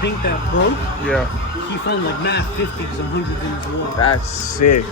Pink that broke. Yeah. He found like math 50s and 100s in his water. That's sick.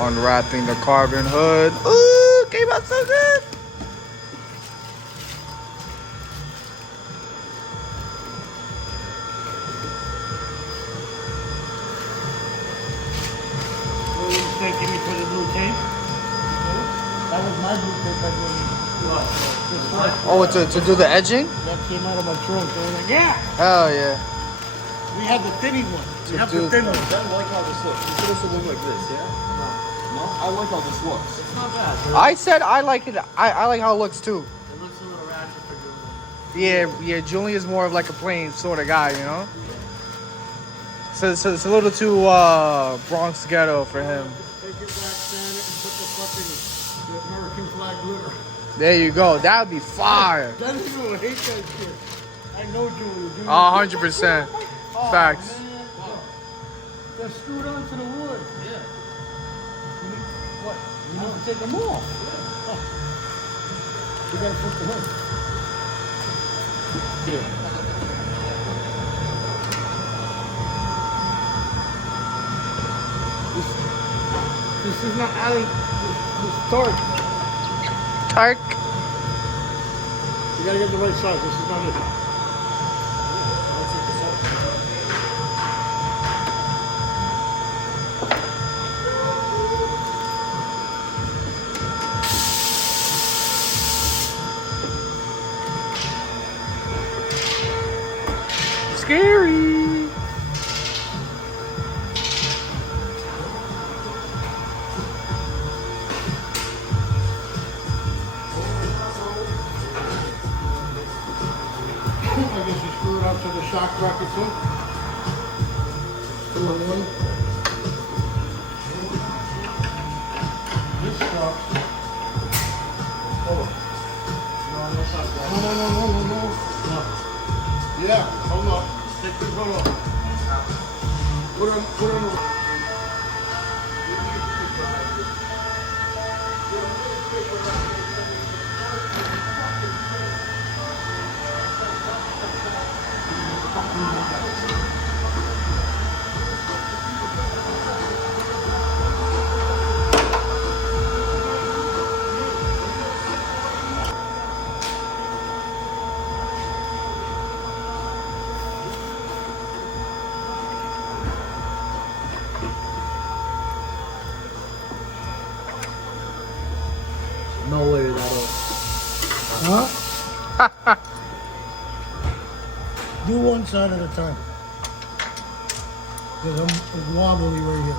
Unwrapping the carbon hood. Ooh, came out so good. What were you thinking me for the blue tape? That was my blue tape I did. Oh, to do the edging? That came out of my trunk. They were like, yeah! Hell yeah. We had the thinny one. We have do- the thin one. I don't like how this looks. It's supposed to look like this, yeah? No? I like how this looks. It's not bad. I said I like it. I like how it looks too. It looks a little ratchet for Julian. Yeah. Julian's more of like a plain sort of guy, you know? So it's a little too Bronx ghetto for him. Take your black Santa and put the American flag glitter. There you go. That would be fire. That is who hate that shit. I know Julian. 100%. Facts. Man. They're screwed onto the wood. Yeah. What? You need to take them off. Yeah. Oh. You gotta put the hood. Here. This is not Ali. This is Tark. Tark. You gotta get the right size. This is not it. Scary. I guess you screw it up to the shock bracket too. Screw it in. This sucks. Oh. No, that's not that. No. Yeah, hold on. Take this one off. Put on the... No way that old. Huh? Do one side at a time. Because I'm wobbly right here.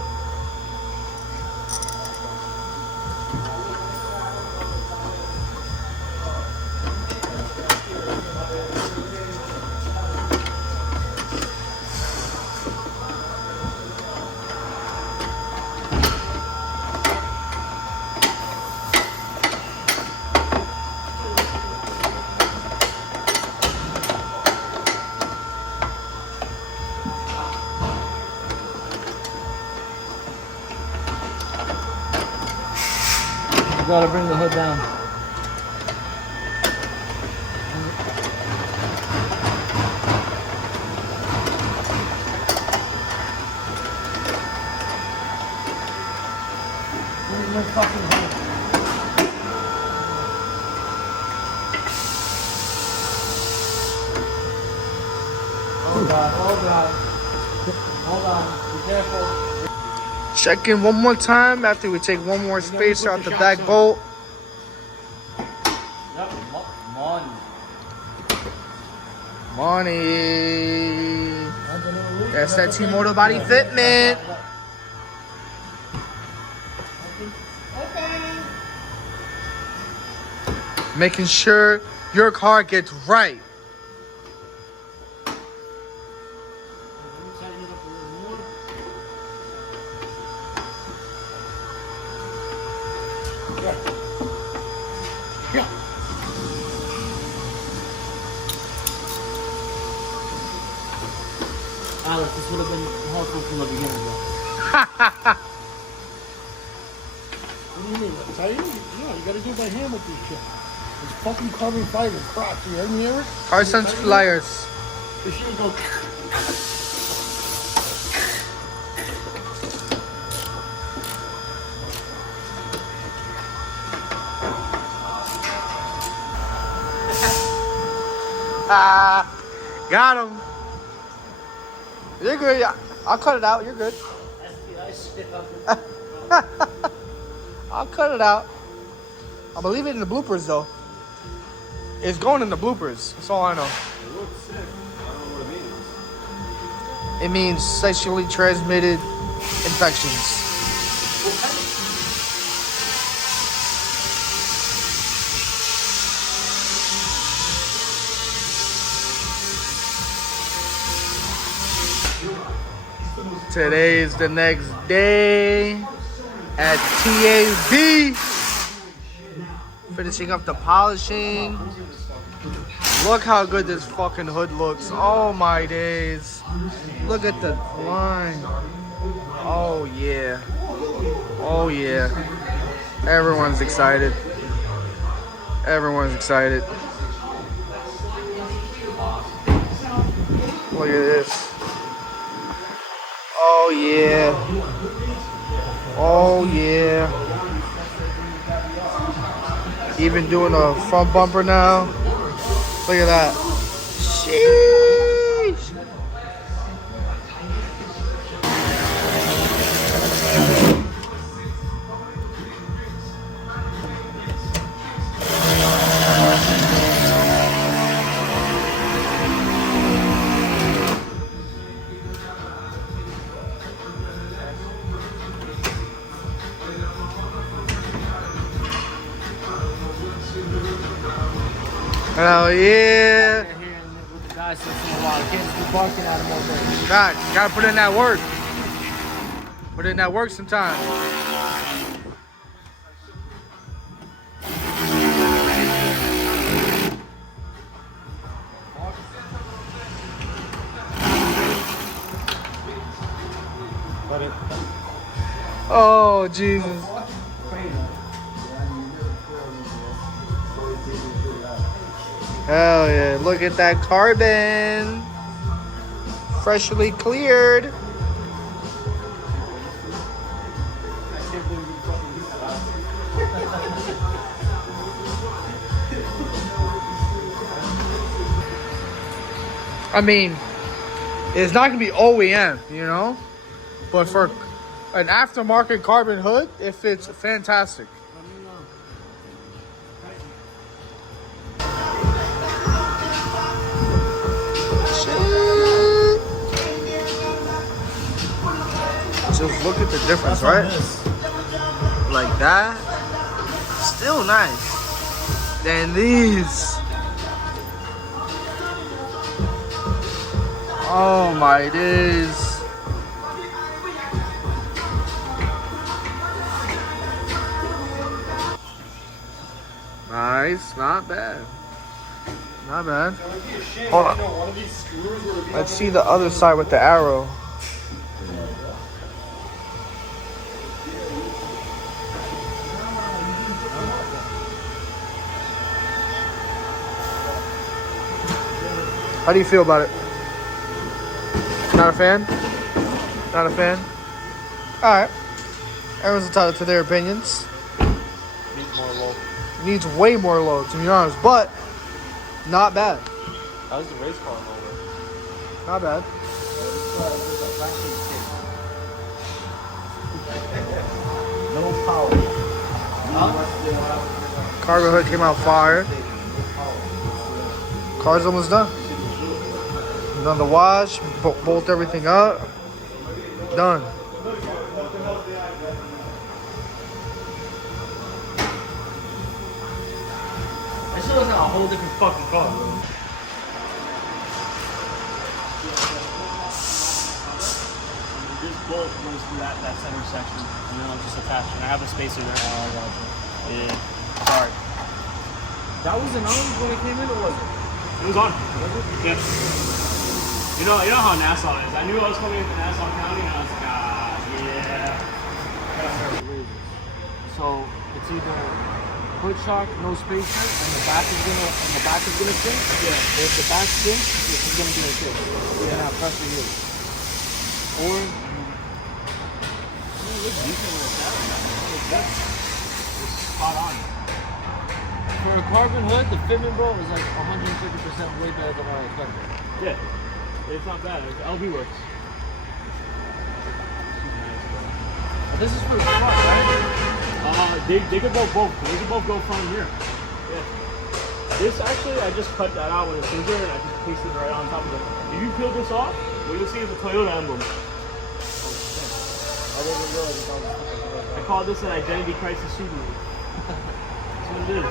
You gotta bring the hood down. Where's my fucking hood? Hold on, hold on. Hold on, be careful. Check in one more time after we take one more spacer out the back bolt. Yep, money. Money. That's that T-Motor Body Fitment. Making sure your car gets right. Tighten it up a little more. Yeah. Yeah. Alex, this would have been helpful from the beginning, bro. What do you mean? Tighten it? Yeah, you gotta do it by hand with this shit. It's fucking carbon fiber crotch. You hear it? Carson's Flyers. This shit go. Got him. You're good. I'll cut it out. You're good. I'll cut it out. I'm gonna leave it in the bloopers though. It's going in the bloopers. That's all I know. It looks sick. I don't know what it means. It means sexually transmitted infections. Today's the next day at TAB. Finishing up the polishing. Look how good this fucking hood looks. Oh my days. Look at the line. Oh yeah. Oh yeah. Everyone's excited. Everyone's excited. Look at this. Oh yeah. Oh yeah. Even doing a front bumper now. Look at that. Sheesh. Hell yeah. With the guys since a while. Can't just be barking at him all day. God, you gotta put in that work. Put in that work sometime. Oh, Jesus. Hell yeah, look at that carbon. Freshly cleared. I mean, it's not gonna be OEM, you know? But for an aftermarket carbon hood, it fits fantastic. Just look at the difference, right? Like that. Still nice. Then these. Oh my days. Nice, not bad. Not bad. Hold on. Let's see the other side with the arrow. How do you feel about it? Not a fan? Not a fan? Alright. Everyone's entitled to their opinions. Needs more low. Needs way more load, to be honest, but not bad. How's the race car over? Not bad. No power. Cargo hood came out fire. Car's almost done. Done the wash, bolt everything up. Done. This shit looks like a whole different fucking car, bro. This bolt goes through that center section, and then I'll just attach it. And I have a spacer there. Oh, I got you. Yeah. Sorry. That wasn't on when it came in, or was it? It was on. Yeah. You know how Nassau is. I knew I was coming into Nassau County, and I was like, yeah. So it's either hood shock, no spacer, and the back is gonna sink. Yeah. If the back sinks, this is gonna be okay. We're gonna have pressure here. Or It's spot on. for a carbon hood, the fitment, bro, is like 150% way better than what I expected. Yeah. It's not bad. It's LB works. This is for the front, right? They could both. They could both go front and rear. Yeah. This actually, I just cut that out with a scissor and I just pasted it right on top of it. If you peel this off, what you'll see is a Toyota emblem. I didn't realize it was I call this an identity crisis Subaru. That's what it is.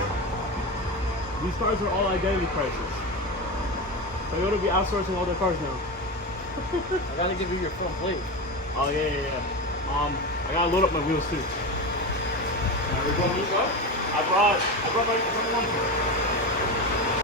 These cars are all identity crisis. Toyota be outsourcing all their cars now. I gotta give you your front plate. Oh yeah. I gotta load up my wheels too. We're going to go? I brought my one.